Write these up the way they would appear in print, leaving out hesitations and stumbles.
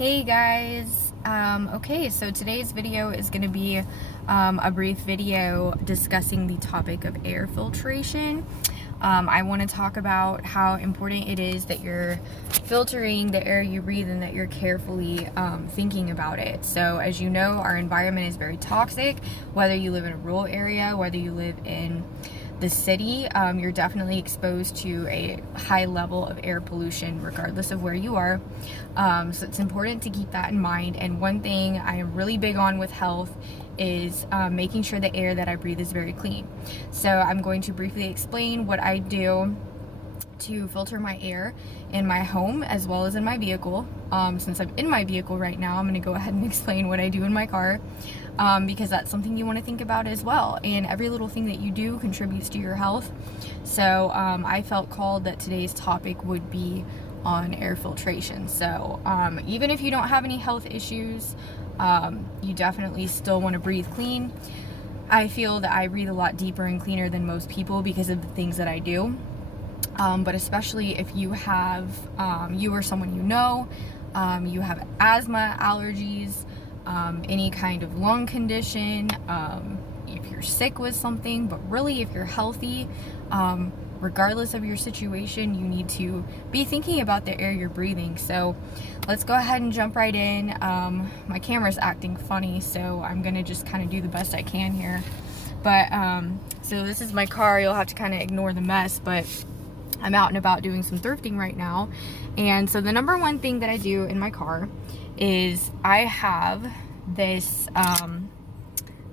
Hey guys, okay, so today's video is going to be a brief video discussing the topic of air filtration. I want to talk about how important it is that you're filtering the air you breathe and that you're carefully thinking about it. So as you know, our environment is very toxic, whether you live in a rural area, whether you live in the city, you're definitely exposed to a high level of air pollution regardless of where you are. So it's important to keep that in mind. And one thing I am really big on with health is making sure the air that I breathe is very clean. So I'm going to briefly explain what I do to filter my air in my home as well as in my vehicle. Since I'm in my vehicle right now, I'm going to go ahead and explain what I do in my car, because that's something you want to think about as well. And every little thing that you do contributes to your health. So I felt called that today's topic would be on air filtration. So even if you don't have any health issues, you definitely still want to breathe clean. I feel that I breathe a lot deeper and cleaner than most people because of the things that I do. But especially if you have, you or someone you know, you have asthma, allergies, any kind of lung condition, if you're sick with something, but really if you're healthy, regardless of your situation, you need to be thinking about the air you're breathing. So let's go ahead and jump right in. My camera's acting funny, so I'm gonna just kind of do the best I can here. But so this is my car. You'll have to kind of ignore the mess, but I'm out and about doing some thrifting right now. And so the number one thing that I do in my car is I have this,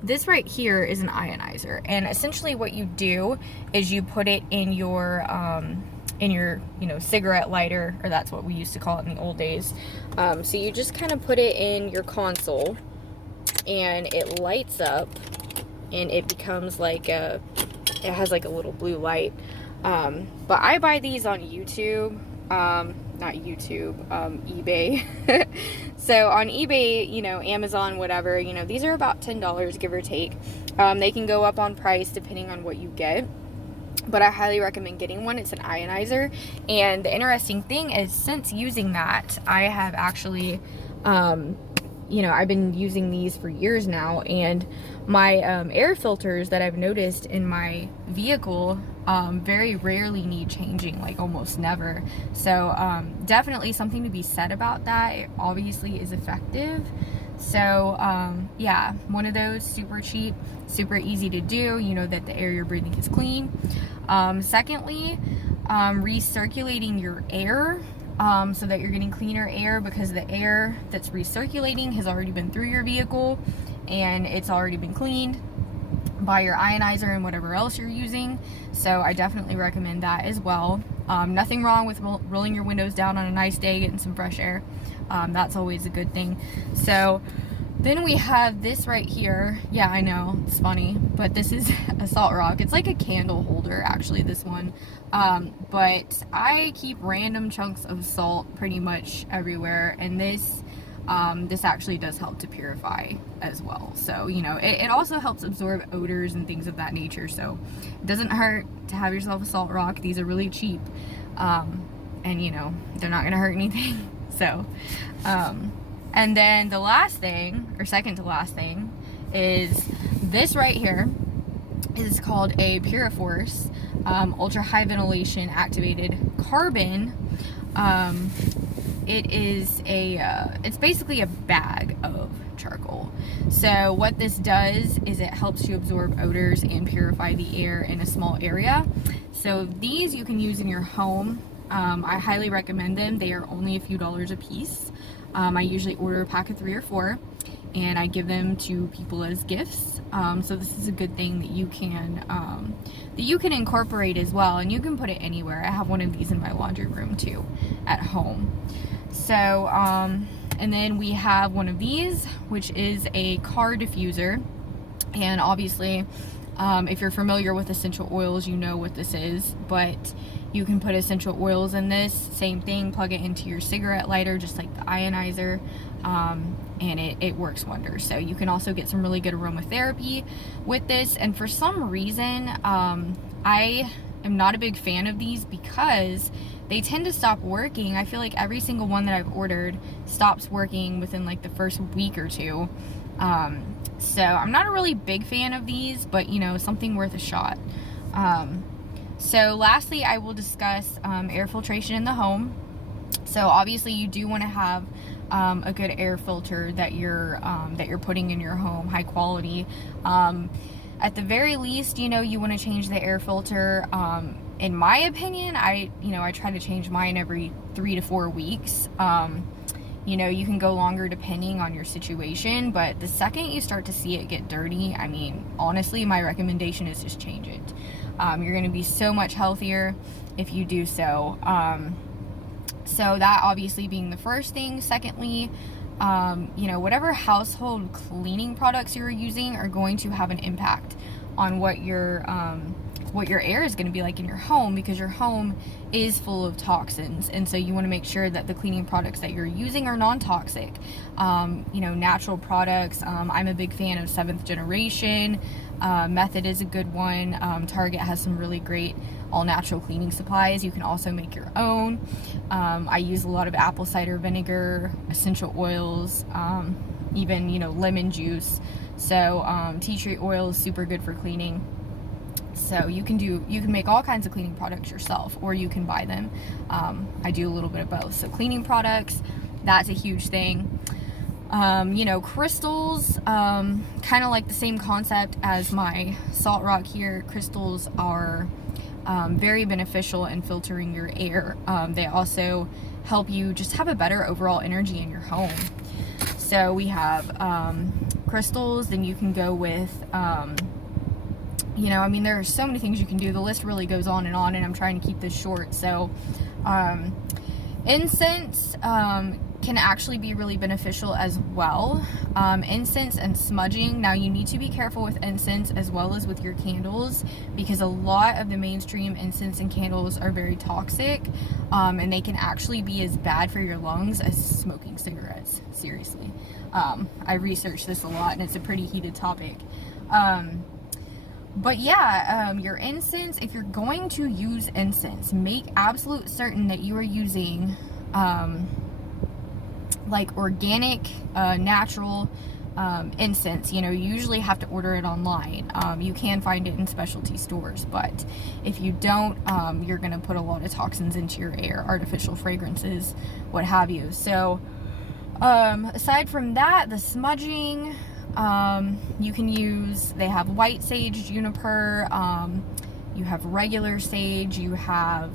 this right here is an ionizer. And essentially what you do is you put it in your, cigarette lighter, or that's what we used to call it in the old days. So you just kind of put it in your console and it lights up and it becomes like it has like a little blue light. But I buy these on YouTube, not YouTube, eBay. So on eBay, Amazon, whatever, these are about $10, give or take. They can go up on price depending on what you get, but I highly recommend getting one. It's an ionizer. And the interesting thing is, since using that, I have actually, I've been using these for years now, and my air filters that I've noticed in my vehicle very rarely need changing, like almost never. So definitely something to be said about that. It obviously is effective. So yeah, one of those, super cheap, super easy to do. You know that the air you're breathing is clean. Secondly, recirculating your air. So that you're getting cleaner air, because the air that's recirculating has already been through your vehicle and it's already been cleaned by your ionizer and whatever else you're using. So I definitely recommend that as well. Nothing wrong with rolling your windows down on a nice day, getting some fresh air. That's always a good thing. So then we have this right here. Yeah, I know, it's funny, but this is a salt rock. It's like a candle holder, actually, this one. But I keep random chunks of salt pretty much everywhere, and this actually does help to purify as well. So, it also helps absorb odors and things of that nature. So it doesn't hurt to have yourself a salt rock. These are really cheap. And they're not gonna hurt anything. So, and then the last thing, or second to last thing, is this right here. Is called a Puriforce ultra high ventilation activated carbon. It is it's basically a bag of charcoal. So what this does is it helps to absorb odors and purify the air in a small area. So these you can use in your home. I highly recommend them. They are only a few dollars a piece. I usually order a pack of 3 or 4, and I give them to people as gifts. So this is a good thing that you can incorporate as well, and you can put it anywhere. I have one of these in my laundry room too, at home. So and then we have one of these, which is a car diffuser. And obviously, if you're familiar with essential oils, you know what this is, but you can put essential oils in this, same thing, plug it into your cigarette lighter, just like the ionizer, and it works wonders. So you can also get some really good aromatherapy with this. And for some reason, I am not a big fan of these because they tend to stop working. I feel like every single one that I've ordered stops working within like the first week or two. So I'm not a really big fan of these, but you know, something worth a shot. So lastly, I will discuss air filtration in the home. So obviously you do want to have a good air filter that you're putting in your home, high quality. At the very least, you know, you want to change the air filter. In my opinion, I try to change mine every 3 to 4 weeks. You know, you can go longer depending on your situation, but the second you start to see it get dirty, I mean, honestly, my recommendation is just change it. You're going to be so much healthier if you do so. So that obviously being the first thing. Secondly, you know, whatever household cleaning products you're using are going to have an impact on what your air is going to be like in your home, because your home is full of toxins, and so you want to make sure that the cleaning products that you're using are non-toxic. You know, natural products. I'm a big fan of 7th generation. Method is a good one. Target has some really great all-natural cleaning supplies. You can also make your own. I use a lot of apple cider vinegar, essential oils, even, you know, lemon juice. So tea tree oil is super good for cleaning. So you can make all kinds of cleaning products yourself, or you can buy them. I do a little bit of both. So cleaning products, that's a huge thing. You know, crystals, kind of like the same concept as my salt rock here. Crystals are very beneficial in filtering your air. They also help you just have a better overall energy in your home. So we have crystals, then you can go with you know, I mean, there are so many things you can do. The list really goes on, and I'm trying to keep this short. So incense can actually be really beneficial as well. Incense and smudging. Now, you need to be careful with incense as well as with your candles, because a lot of the mainstream incense and candles are very toxic, and they can actually be as bad for your lungs as smoking cigarettes. Seriously. I researched this a lot, and it's a pretty heated topic. But yeah, your incense, if you're going to use incense, make absolute certain that you are using like organic, natural incense. You know, you usually have to order it online. You can find it in specialty stores, but if you don't, you're going to put a lot of toxins into your air, artificial fragrances, what have you. So aside from that, the smudging, you can use, they have white sage, juniper, you have regular sage, you have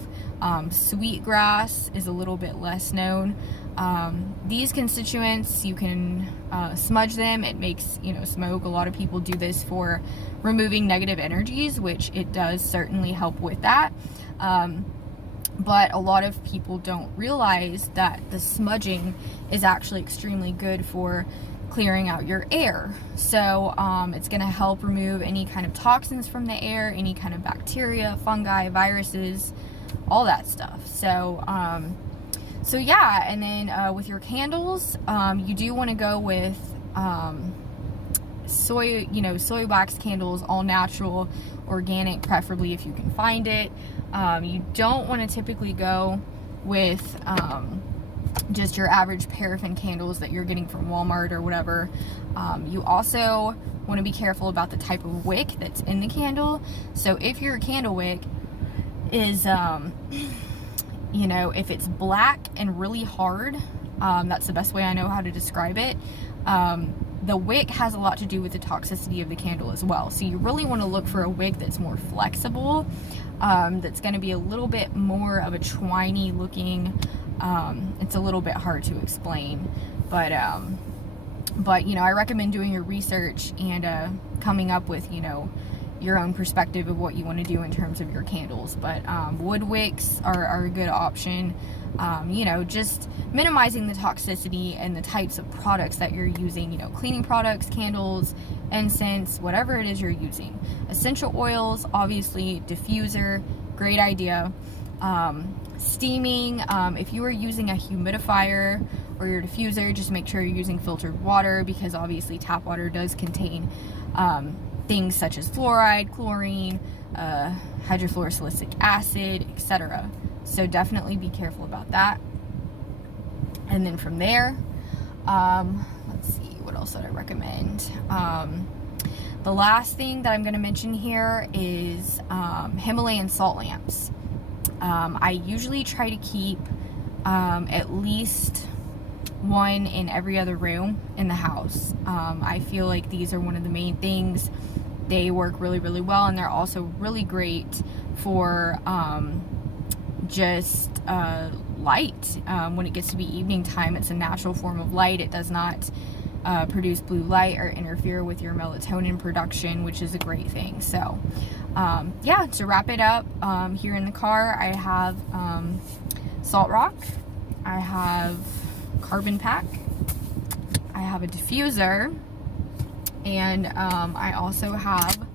sweetgrass is a little bit less known. These constituents, you can smudge them. It makes, you know, smoke. A lot of people do this for removing negative energies, which it does certainly help with that. But a lot of people don't realize that the smudging is actually extremely good for clearing out your air. So it's going to help remove any kind of toxins from the air, any kind of bacteria, fungi, viruses, all that stuff. So so yeah, and then with your candles, you do want to go with soy wax candles, all natural, organic, preferably if you can find it. You don't want to typically go with just your average paraffin candles that you're getting from Walmart or whatever. You also want to be careful about the type of wick that's in the candle. So if your candle wick is you know, if it's black and really hard, that's the best way I know how to describe it. The wick has a lot to do with the toxicity of the candle as well. So you really want to look for a wick that's more flexible, that's going to be a little bit more of a twiny looking. It's a little bit hard to explain, but you know, I recommend doing your research and coming up with, you know, your own perspective of what you want to do in terms of your candles. But wood wicks are a good option. You know, just minimizing the toxicity and the types of products that you're using, you know, cleaning products, candles, incense, whatever it is you're using. Essential oils, obviously, diffuser, great idea. Steaming, if you are using a humidifier or your diffuser, just make sure you're using filtered water, because obviously tap water does contain things such as fluoride, chlorine, hydrofluorosilicic acid, etc. So definitely be careful about that. And then from there, let's see, what else would I recommend? The last thing that I'm going to mention here is Himalayan salt lamps. I usually try to keep at least one in every other room in the house. I feel like these are one of the main things. They work really, really well, and they're also really great for just light. When it gets to be evening time, it's a natural form of light. It does not produce blue light or interfere with your melatonin production, which is a great thing. So yeah, to wrap it up, here in the car I have Salt Rock, I have Carbon Pack, I have a diffuser, and I also have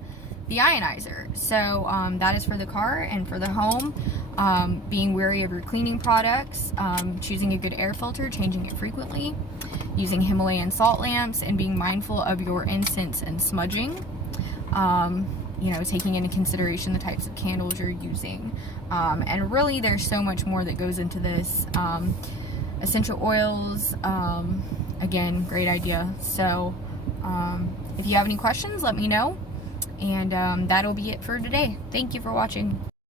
the ionizer. So that is for the car. And for the home, being wary of your cleaning products, choosing a good air filter, changing it frequently, using Himalayan salt lamps, and being mindful of your incense and smudging. You know, taking into consideration the types of candles you're using. And really, there's so much more that goes into this. Essential oils, again, great idea. So if you have any questions, let me know. And that'll be it for today. Thank you for watching.